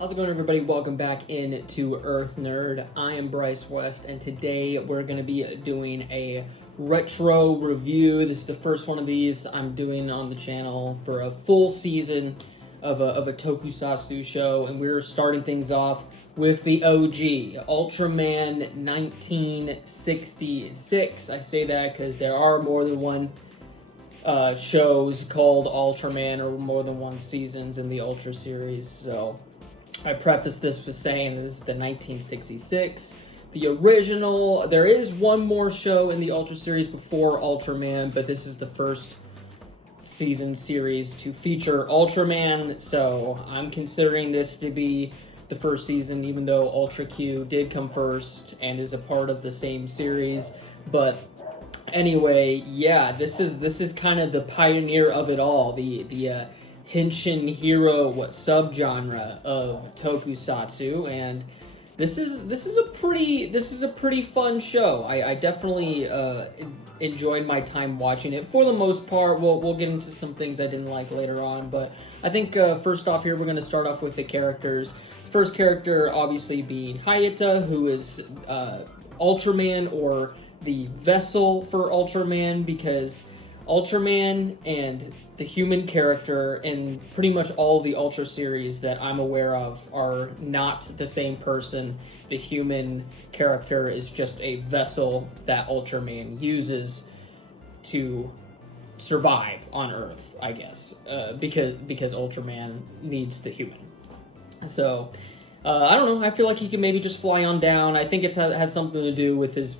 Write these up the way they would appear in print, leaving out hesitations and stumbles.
How's it going, everybody? Welcome back into Earth Nerd. I am Bryce West, and today we're going to be doing a retro review. This is the first one of these I'm doing on the channel for a full season of a Tokusatsu show, and we're starting things off with the OG, Ultraman 1966. I say that because there are more than one shows called Ultraman, or more than one seasons in the Ultra series, so I preface this with saying this is the 1966. The original, there is one more show in the Ultra series before Ultraman, but this is the first season series to feature Ultraman, so I'm considering this to be the first season, even though Ultra Q did come first and is a part of the same series. But anyway, yeah, this is kind of the pioneer of it all, the Henshin hero subgenre of Tokusatsu, and this is a pretty fun show. I definitely enjoyed my time watching it for the most part. We'll get into some things I didn't like later on, but I think first off here we're going to start off with the characters. First character obviously being Hayata, who is Ultraman, or the vessel for Ultraman, because Ultraman and the human character in pretty much all the Ultra series that I'm aware of are not the same person. The human character is just a vessel that Ultraman uses to survive on Earth, I guess, because Ultraman needs the human. So I don't know. I feel like he can maybe just fly on down. I think it has something to do with his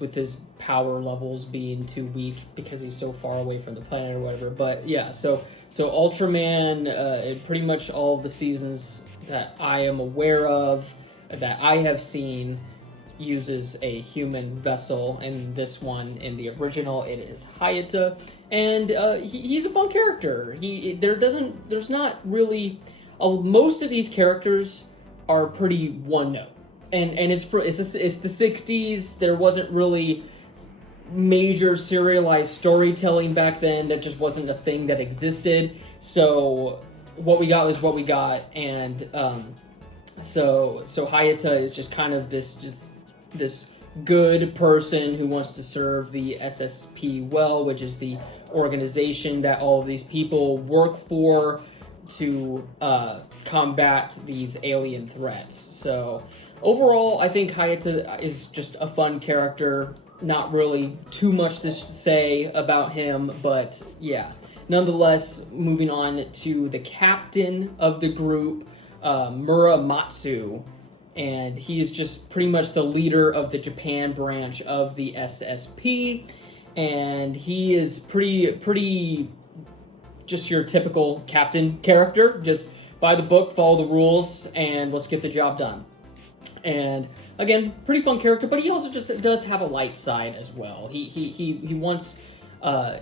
power levels being too weak because he's so far away from the planet or whatever. But yeah, so Ultraman, in pretty much all of the seasons that I am aware of, that I have seen, uses a human vessel. And this one, in the original, it is Hayata, and he's a fun character. There's not really most of these characters are pretty one note, and it's the 60s. There wasn't really major serialized storytelling back then. That just wasn't a thing that existed. So what we got was what we got, and so Hayata is just kind of this good person who wants to serve the SSP well, which is the organization that all of these people work for to combat these alien threats. So overall, I think Hayata is just a fun character. Not really too much to say about him, but yeah. Nonetheless, moving on to the captain of the group, Muramatsu, and he is just pretty much the leader of the Japan branch of the SSP, and he is pretty just your typical captain character, just by the book, follow the rules, and let's get the job done. And again, pretty fun character, but he also just does have a light side as well. He wants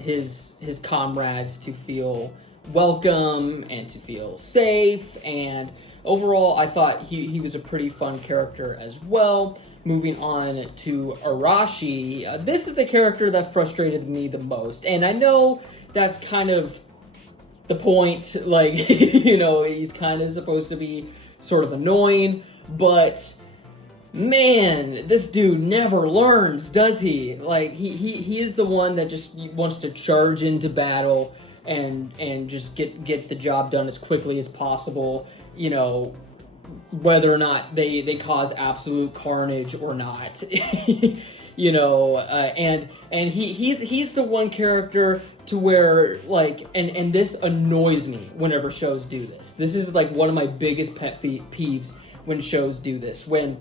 his comrades to feel welcome and to feel safe, and overall, I thought he was a pretty fun character as well. Moving on to Arashi, this is the character that frustrated me the most, and I know that's kind of the point, like, he's kind of supposed to be sort of annoying, but man, this dude never learns, does he? Like, he is the one that just wants to charge into battle and just get the job done as quickly as possible, whether or not they cause absolute carnage or not. And he's the one character to where, like, and this annoys me whenever shows do this. This is like one of my biggest pet peeves when shows do this. When,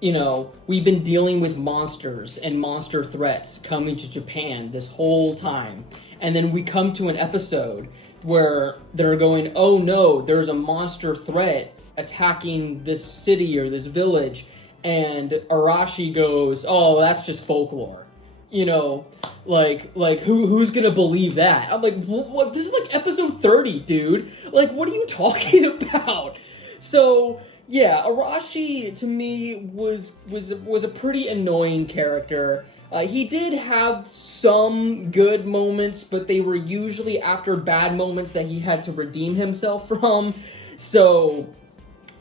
we've been dealing with monsters and monster threats coming to Japan this whole time, and then we come to an episode where they're going, oh no, there's a monster threat attacking this city or this village, and Arashi goes, oh, that's just folklore. Who's gonna believe that? I'm like, what? This is like episode 30, dude. Like, what are you talking about? So yeah, Arashi to me was a pretty annoying character. He did have some good moments, but they were usually after bad moments that he had to redeem himself from. So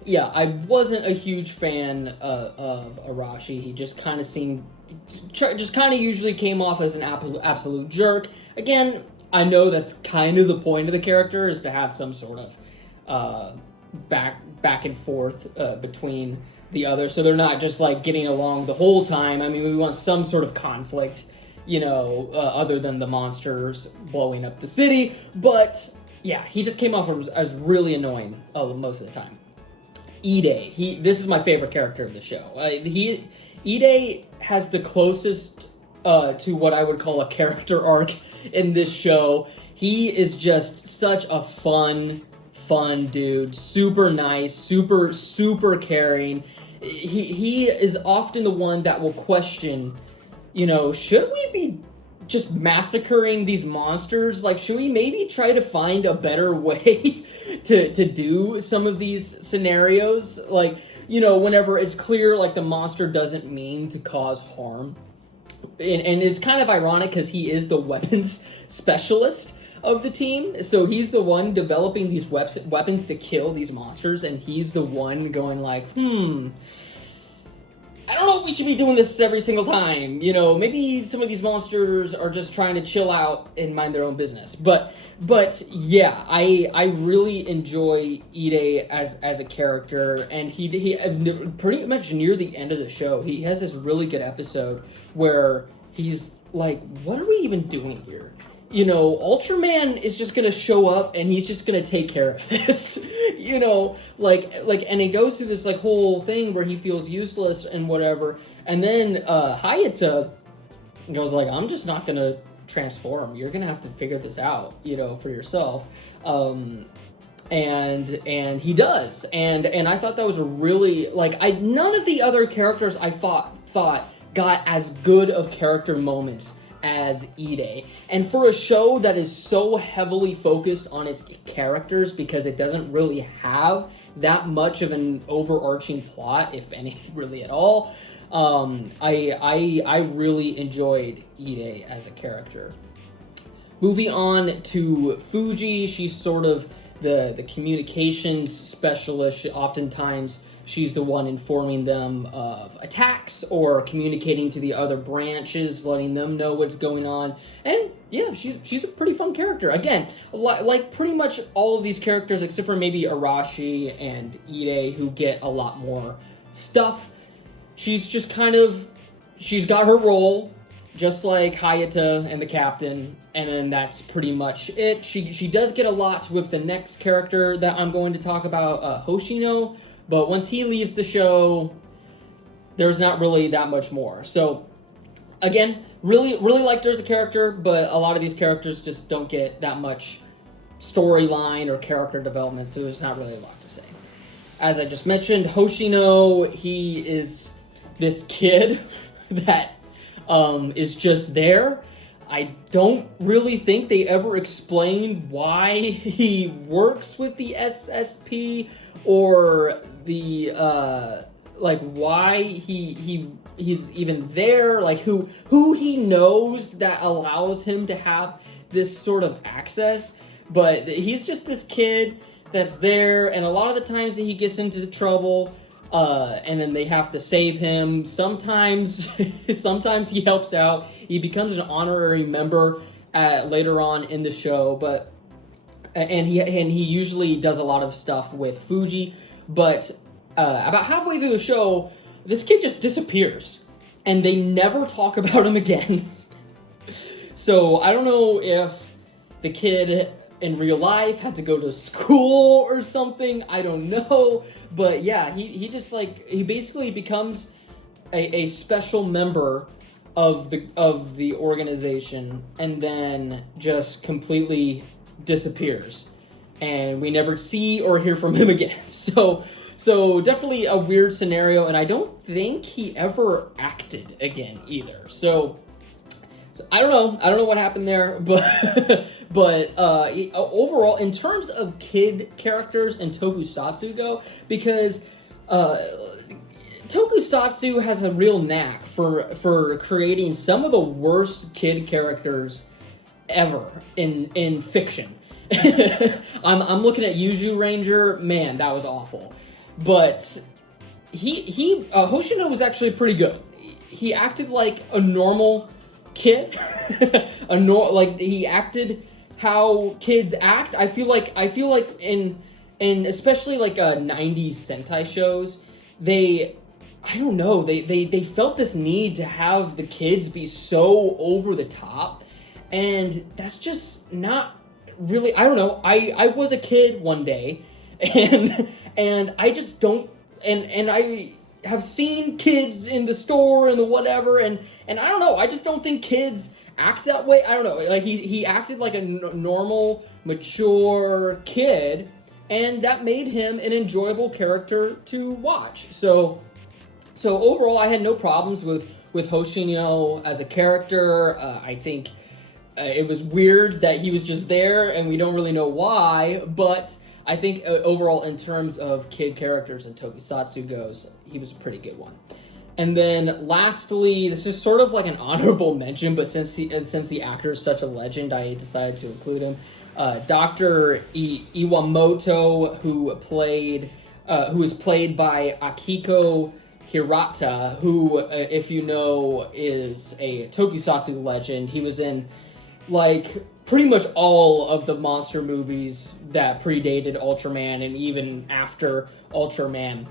yeah, I wasn't a huge fan of Arashi. He just kind of seemed, just kind of usually came off as an absolute jerk. Again, I know that's kind of the point of the character, is to have some sort of uh, back and forth between the others, so they're not just like getting along the whole time. I mean, we want some sort of conflict, other than the monsters blowing up the city. But yeah, he just came off as really annoying most of the time. Ide, this is my favorite character of the show. Ide has the closest to what I would call a character arc in this show. He is just such a fun dude. Super nice, super caring. He is often the one that will question, should we be just massacring these monsters? Like, should we maybe try to find a better way to do some of these scenarios? Like, whenever it's clear, like, the monster doesn't mean to cause harm. And it's kind of ironic because he is the weapons specialist of the team. So he's the one developing these weapons to kill these monsters, and he's the one going like, I don't know if we should be doing this every single time. Maybe some of these monsters are just trying to chill out and mind their own business. But yeah, I really enjoy Ide as a character, and he pretty much near the end of the show, he has this really good episode where he's like, what are we even doing here? Ultraman is just gonna show up and he's just gonna take care of this. And he goes through this like whole thing where he feels useless and whatever, and then Hayata goes like, I'm just not gonna transform. You're gonna have to figure this out, for yourself. And he does, and I thought that was a really none of the other characters I thought got as good of character moments as Ide. And for a show that is so heavily focused on its characters, because it doesn't really have that much of an overarching plot, if any, really at all, I really enjoyed Ide as a character. Moving on to Fuji, she's sort of the communications specialist. Oftentimes she's the one informing them of attacks or communicating to the other branches, letting them know what's going on. And yeah, she's a pretty fun character. Again, like pretty much all of these characters, except for maybe Arashi and Ide, who get a lot more stuff. She's just she's got her role, just like Hayata and the captain, and then that's pretty much it. She does get a lot with the next character that I'm going to talk about, Hoshino. But once he leaves the show, there's not really that much more. So, again, really liked her as a character, but a lot of these characters just don't get that much storyline or character development, so there's not really a lot to say. As I just mentioned, Hoshino, he is this kid that is just there. I don't really think they ever explained why he works with the SSP, or the why he's even there, like who he knows that allows him to have this sort of access. But he's just this kid that's there, and a lot of the times that he gets into the trouble, and then they have to save him. Sometimes he helps out. He becomes an honorary member later on in the show, but and he usually does a lot of stuff with Fuji. But about halfway through the show, this kid just disappears, and they never talk about him again. So I don't know if the kid in real life had to go to school or something. I don't know. But yeah, he just he basically becomes a special member of the organization, and then just completely disappears, and we never see or hear from him again. So definitely a weird scenario, and I don't think he ever acted again either. So I don't know what happened there, but overall, in terms of kid characters and Tokusatsu go, because Tokusatsu has a real knack for creating some of the worst kid characters ever in fiction. I'm looking at Yuzu Ranger. Man, that was awful. but Hoshino was actually pretty good. He acted like a normal kid, like he acted how kids act. I feel like in especially like 90s Sentai shows, I don't know, they felt this need to have the kids be so over the top, and that's just not really, I don't know. I was a kid one day, and I just don't, and I have seen kids in the store and the whatever, and I don't know, I just don't think kids act that way. I don't know, like he acted like a normal, mature kid, and that made him an enjoyable character to watch. So overall, I had no problems with Hoshino as a character. I think it was weird that he was just there, and we don't really know why, but I think overall, in terms of kid characters and Tokusatsu goes, he was a pretty good one. And then lastly, this is sort of like an honorable mention, but since the actor is such a legend, I decided to include him. Dr. Iwamoto, who was played by Akiko Hirata, who, if you know, is a Tokusatsu legend. He was in, like, pretty much all of the monster movies that predated Ultraman, and even after Ultraman.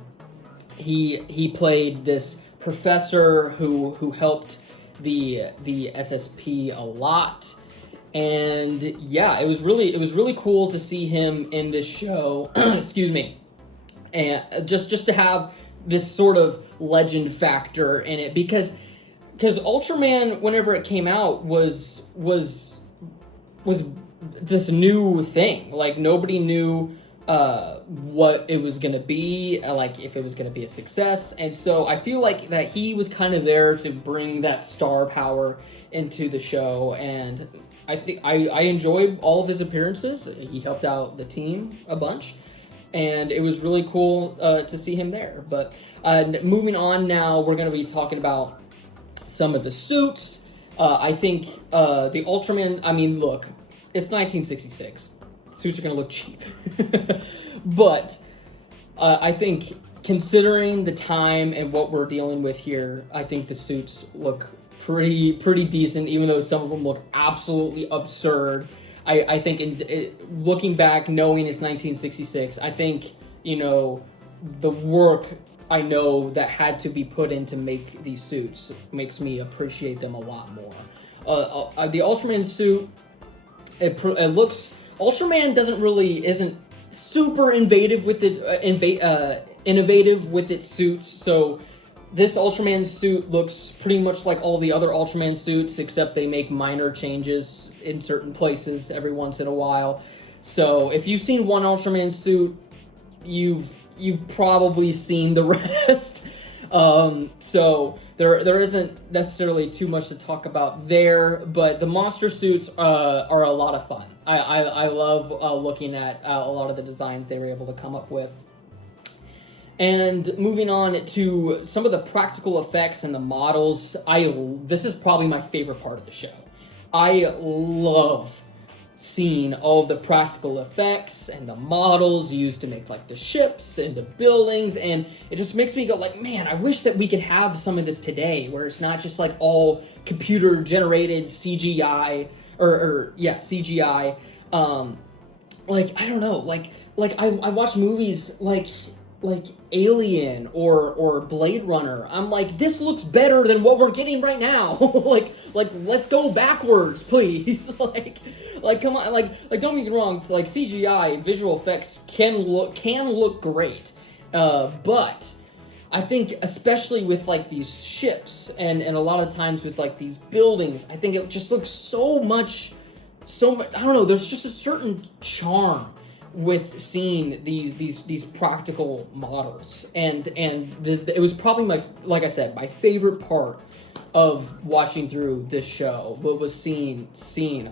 He played this professor who helped the SSP a lot. And yeah, it was really cool to see him in this show. Excuse me. And just to have this sort of legend factor in it, because Ultraman, whenever it came out, was this new thing. Like, nobody knew what it was gonna be, like if it was gonna be a success, and so I feel like that he was kind of there to bring that star power into the show, and I think I enjoyed all of his appearances. He helped out the team a bunch, and it was really cool to see him there. But moving on now, we're going to be talking about some of the suits. I think the Ultraman, I mean, look, it's 1966. Suits are going to look cheap. But I think considering the time and what we're dealing with here, I think the suits look pretty decent, even though some of them look absolutely absurd. I think looking back, knowing it's 1966, I think, you know, the work I know that had to be put in to make these suits makes me appreciate them a lot more. The Ultraman suit, it looks, Ultraman isn't super innovative with its suits, so this Ultraman suit looks pretty much like all the other Ultraman suits, except they make minor changes in certain places every once in a while. So if you've seen one Ultraman suit, you've probably seen the rest. So there isn't necessarily too much to talk about there, but the monster suits are a lot of fun. I love looking at a lot of the designs they were able to come up with. And moving on to some of the practical effects and the models, this is probably my favorite part of the show. I love seeing all of the practical effects and the models used to make like the ships and the buildings, and it just makes me go like, man, I wish that we could have some of this today, where it's not just like all computer generated CGI or CGI. Like, I don't know, like I watch movies like Alien or Blade Runner. I'm like, this looks better than what we're getting right now. like let's go backwards, please. like come on, like don't get me wrong, like CGI visual effects can look great, but I think especially with like these ships and a lot of times with like these buildings, I think it just looks so much. I don't know, there's just a certain charm with seeing these practical models, and it was probably like I said, my favorite part of watching through this show, but was seeing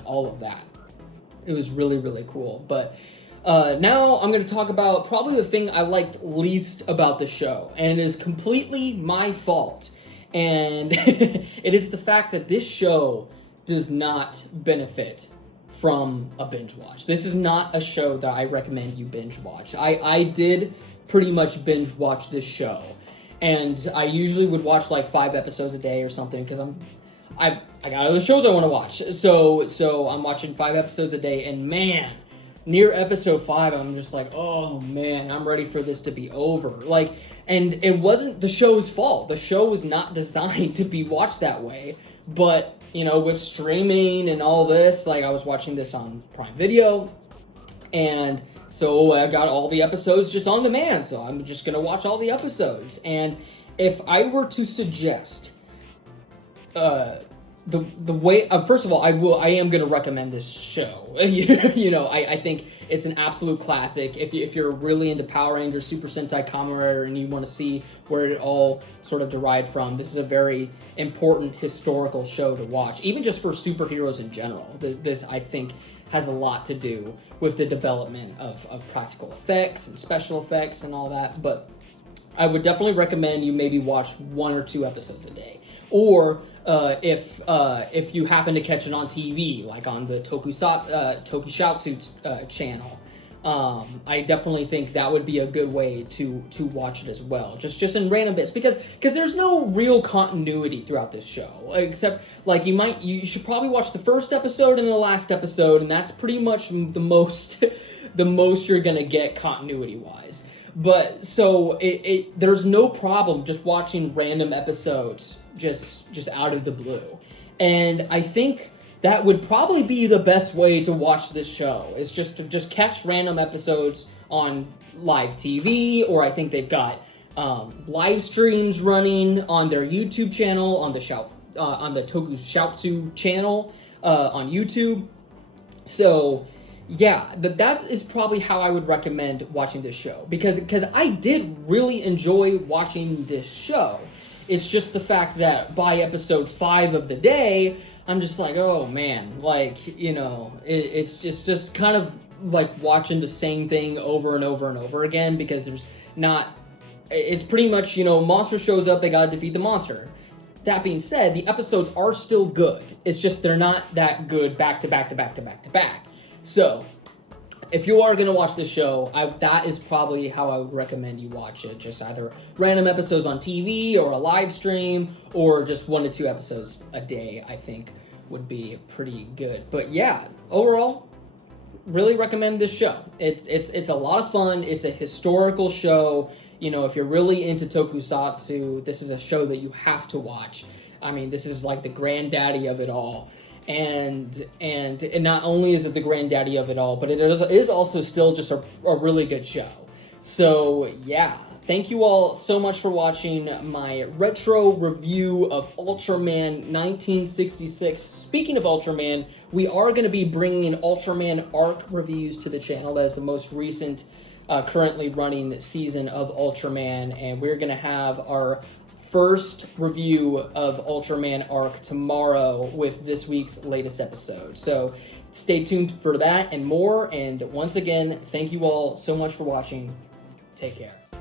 all of that. It was really cool. But now I'm going to talk about probably the thing I liked least about the show, and it is completely my fault, and it is the fact that this show does not benefit from a binge watch. This is not a show that I recommend you binge watch. I did pretty much binge watch this show. And I usually would watch like 5 episodes a day or something because I got other shows I want to watch. So I'm watching 5 episodes a day, and man, near episode 5, I'm just like, oh man, I'm ready for this to be over. Like, and it wasn't the show's fault. The show was not designed to be watched that way. But, you know, with streaming and all this, like I was watching this on Prime Video, and so I got all the episodes just on demand. So I'm just going to watch all the episodes. And if I were to suggest the way, first of all, I am going to recommend this show. You know, I think it's an absolute classic. If you're really into Power Rangers, Super Sentai, Kamen Rider, and you want to see where it all sort of derived from, this is a very important historical show to watch, even just for superheroes in general. This I think has a lot to do with the development of practical effects and special effects and all that. But I would definitely recommend you maybe watch 1 or 2 episodes a day. Or if you happen to catch it on TV, like on the Tokusatsu channel, I definitely think that would be a good way to watch it as well. Just in random bits, because there's no real continuity throughout this show, except like you should probably watch the first episode and the last episode, and that's pretty much the most the most you're gonna get continuity wise. But so there's no problem just watching random episodes just out of the blue. And I think that would probably be the best way to watch this show, is just to catch random episodes on live TV, or I think they've got live streams running on their YouTube channel, on the Tokusatsu channel on YouTube. So yeah, that is probably how I would recommend watching this show, because I did really enjoy watching this show. It's just the fact that by episode 5 of the day, I'm just like, oh man, like, you know, it's just kind of like watching the same thing over and over and over again, because there's not, it's pretty much, you know, monster shows up, they gotta defeat the monster. That being said, the episodes are still good. It's just they're not that good back to back to back to back to back. So, if you are going to watch this show, that is probably how I would recommend you watch it. Just either random episodes on TV or a live stream, or just 1 to 2 episodes a day, I think would be pretty good. But yeah, overall, really recommend this show. It's a lot of fun. It's a historical show. You know, if you're really into Tokusatsu, this is a show that you have to watch. I mean, this is like the granddaddy of it all. And not only is it the granddaddy of it all, but it is also still just a really good show. So yeah, thank you all so much for watching my retro review of Ultraman 1966. Speaking of Ultraman, we are going to be bringing Ultraman Arc reviews to the channel. That is the most recent, currently running season of Ultraman, and we're going to have our first review of Ultraman Arc tomorrow with this week's latest episode. So stay tuned for that and more. And once again, thank you all so much for watching. Take care.